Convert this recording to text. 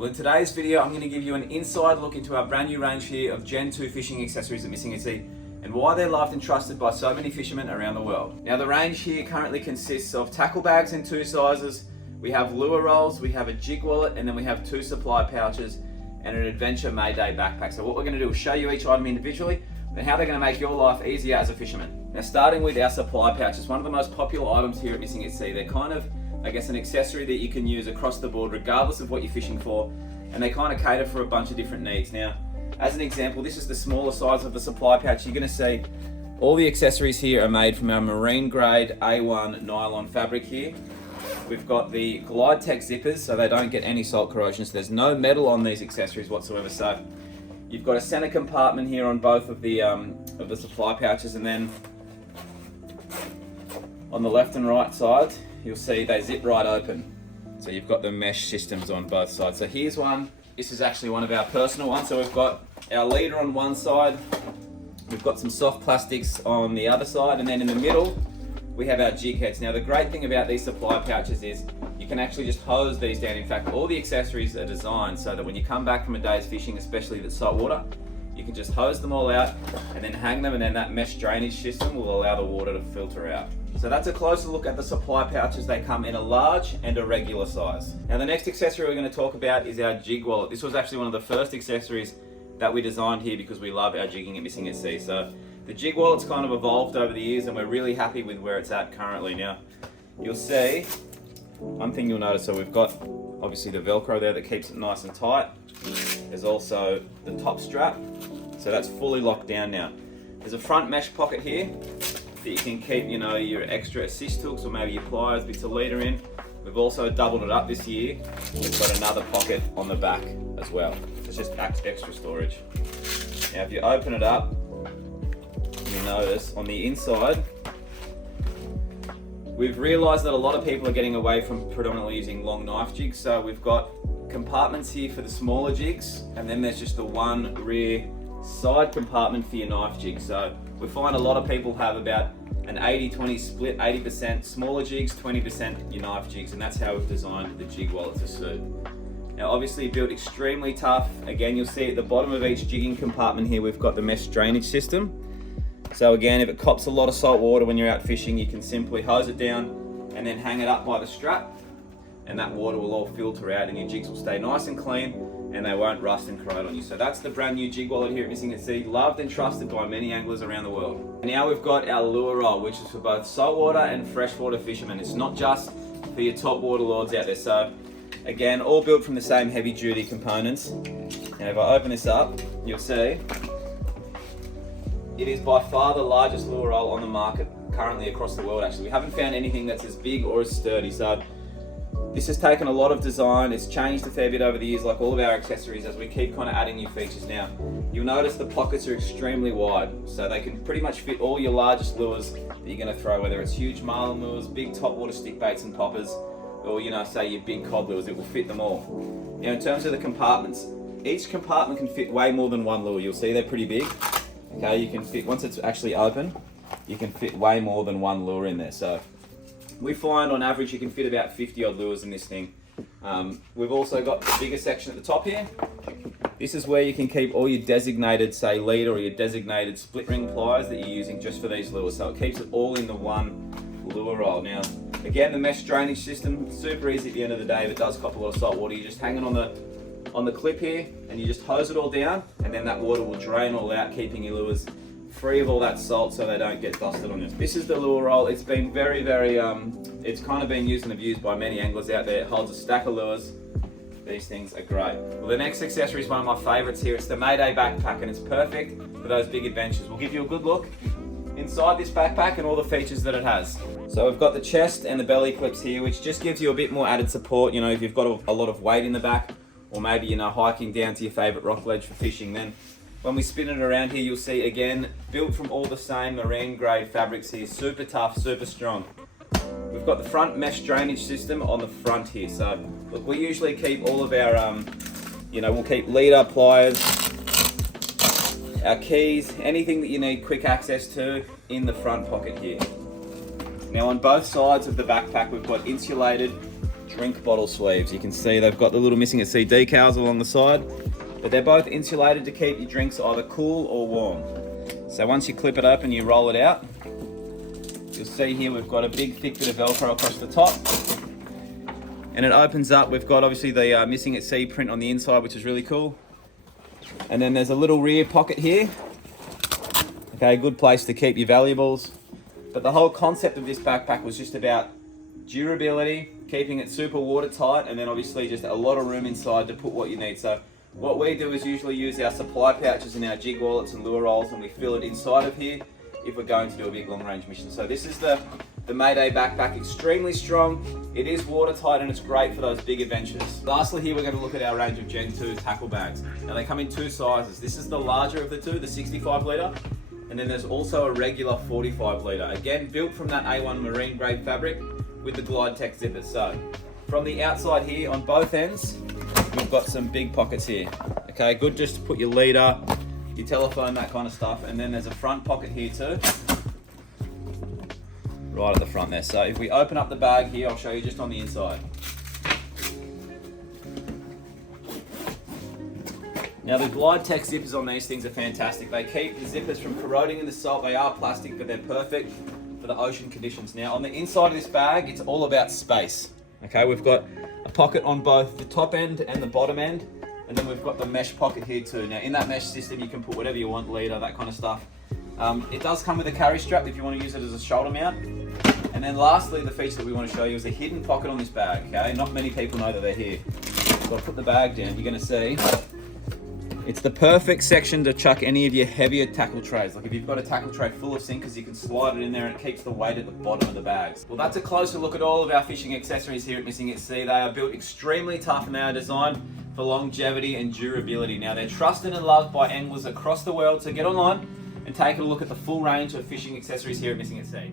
Well, in today's video, I'm going to give you an inside look into our brand new range here of Gen 2 fishing accessories at Missing at Sea and why they're loved and trusted by so many fishermen around the world. Now, the range here currently consists of tackle bags in 2 sizes, we have lure rolls, we have a jig wallet, and then we have 2 supply pouches and an adventure Mayday backpack. So what we're going to do is show you each item individually and how they're going to make your life easier as a fisherman. Now, starting with our supply pouches, one of the most popular items here at Missing at Sea. They're kind of, I guess, an accessory that you can use across the board regardless of what you're fishing for, and they kind of cater for a bunch of different needs. Now, as an example, this is the smaller size of the supply pouch. You're going to see all the accessories here are made from our marine grade A1 nylon fabric here. We've got the Glide Tech zippers, so they don't get any salt corrosion, so there's no metal on these accessories whatsoever. So you've got a center compartment here on both of the supply pouches, and then on the left and right side you'll see they zip right open. So you've got the mesh systems on both sides. So here's one. This is actually one of our personal ones. So we've got our leader on one side, we've got some soft plastics on the other side, and then in the middle we have our jig heads. Now, the great thing about these supply pouches is you can actually just hose these down. In fact, all the accessories are designed so that when you come back from a day's fishing, especially if it's salt water, you can just hose them all out and then hang them, and then that mesh drainage system will allow the water to filter out. So that's a closer look at the supply pouches. They come in a large and a regular size. Now, the next accessory we're going to talk about is our jig wallet. This was actually one of the first accessories that we designed here because we love our jigging at Missing at Sea. So the jig wallet's kind of evolved over the years and we're really happy with where it's at currently. Now, you'll see, one thing you'll notice, so we've got obviously the Velcro there that keeps it nice and tight. There's also the top strap, so that's fully locked down now. There's a front mesh pocket here that you can keep, your extra assist hooks or maybe your pliers, bits of leader in. We've also doubled it up this year. We've got another pocket on the back as well. It's just extra storage. Now, if you open it up, you'll notice on the inside, we've realized that a lot of people are getting away from predominantly using long knife jigs. So we've got compartments here for the smaller jigs, and then there's just the one rear side compartment for your knife jig. So we find a lot of people have about an 80-20 split, 80% smaller jigs, 20% your knife jigs, and that's how we've designed the jig wallet to suit. Now, obviously built extremely tough. Again, you'll see at the bottom of each jigging compartment here, we've got the mesh drainage system. So again, if it cops a lot of salt water when you're out fishing, you can simply hose it down and then hang it up by the strap, and that water will all filter out and your jigs will stay nice and clean and they won't rust and corrode on you. So that's the brand new jig wallet here at Missing at Sea, loved and trusted by many anglers around the world. And now we've got our lure roll, which is for both saltwater and freshwater fishermen. It's not just for your top water lords out there. So again, all built from the same heavy duty components. And if I open this up, you'll see it is by far the largest lure roll on the market currently across the world. Actually, we haven't found anything that's as big or as sturdy. So this has taken a lot of design. It's changed a fair bit over the years, like all of our accessories, as we keep kind of adding new features now. You'll notice the pockets are extremely wide, so they can pretty much fit all your largest lures that you're going to throw, whether it's huge marlin lures, big topwater stick baits and poppers, or say your big cod lures. It will fit them all. Now, in terms of the compartments, each compartment can fit way more than one lure. You'll see they're pretty big. Okay, you can fit, once it's actually open, you can fit way more than one lure in there. So we find on average you can fit about 50 odd lures in this thing. We've also got the bigger section at the top here. This is where you can keep all your designated, say, leader or your designated split ring pliers that you're using just for these lures. So it keeps it all in the one lure roll. Now, again, the mesh drainage system, super easy at the end of the day. If it does cop a lot of salt water, you just hang it on the clip here and you just hose it all down, and then that water will drain all out, keeping your lures free of all that salt so they don't get dusted on you. This is the lure roll. It's been very, it's kind of been used and abused by many anglers out there. It holds a stack of lures. These things are great. Well, the next accessory is one of my favorites here. It's the Mayday backpack, and it's perfect for those big adventures. We'll give you a good look inside this backpack and all the features that it has. So we've got the chest and the belly clips here, which just gives you a bit more added support. If you've got a lot of weight in the back, or maybe hiking down to your favorite rock ledge for fishing, then when we spin it around here, you'll see, again, built from all the same marine grade fabrics here, super tough, super strong. We've got the front mesh drainage system on the front here. So look, we usually keep all of our, we'll keep leader, pliers, our keys, anything that you need quick access to in the front pocket here. Now, on both sides of the backpack, we've got insulated drink bottle sleeves. You can see they've got the little Missing at Sea decals along the side, but they're both insulated to keep your drinks either cool or warm. So once you clip it open, you roll it out. You'll see here we've got a big thick bit of Velcro across the top. And it opens up, we've got obviously the Missing at Sea print on the inside, which is really cool. And then there's a little rear pocket here. Okay, good place to keep your valuables. But the whole concept of this backpack was just about durability, keeping it super watertight, and then obviously just a lot of room inside to put what you need. So what we do is usually use our supply pouches and our jig wallets and lure rolls, and we fill it inside of here if we're going to do a big long range mission. So this is the Mayday backpack, extremely strong. It is watertight and it's great for those big adventures. Lastly here, we're going to look at our range of Gen 2 tackle bags. Now they come in two sizes. This is the larger of the two, the 65 litre. And then there's also a regular 45 litre. Again, built from that A1 marine grade fabric with the Glide Tech zippers. So from the outside here on both ends, we've got some big pockets here. Okay, good just to put your litre, your telephone, that kind of stuff. And then there's a front pocket here too, right at the front there. So if we open up the bag here, I'll show you just on the inside. Now the Glide Tech zippers on these things are fantastic. They keep the zippers from corroding in the salt. They are plastic, but they're perfect for the ocean conditions. Now on the inside of this bag, it's all about space. Okay, we've got a pocket on both the top end and the bottom end, and then we've got the mesh pocket here too. Now in that mesh system, you can put whatever you want, leader, that kind of stuff. It does come with a carry strap if you want to use it as a shoulder mount. And then lastly, the feature that we want to show you is a hidden pocket on this bag. Okay, not many people know that they're here. So I'll put the bag down. You're going to see it's the perfect section to chuck any of your heavier tackle trays. Like if you've got a tackle tray full of sinkers, you can slide it in there and it keeps the weight at the bottom of the bags. Well, that's a closer look at all of our fishing accessories here at Missing at Sea. They are built extremely tough and they are designed for longevity and durability. Now they're trusted and loved by anglers across the world, so get online and take a look at the full range of fishing accessories here at Missing at Sea.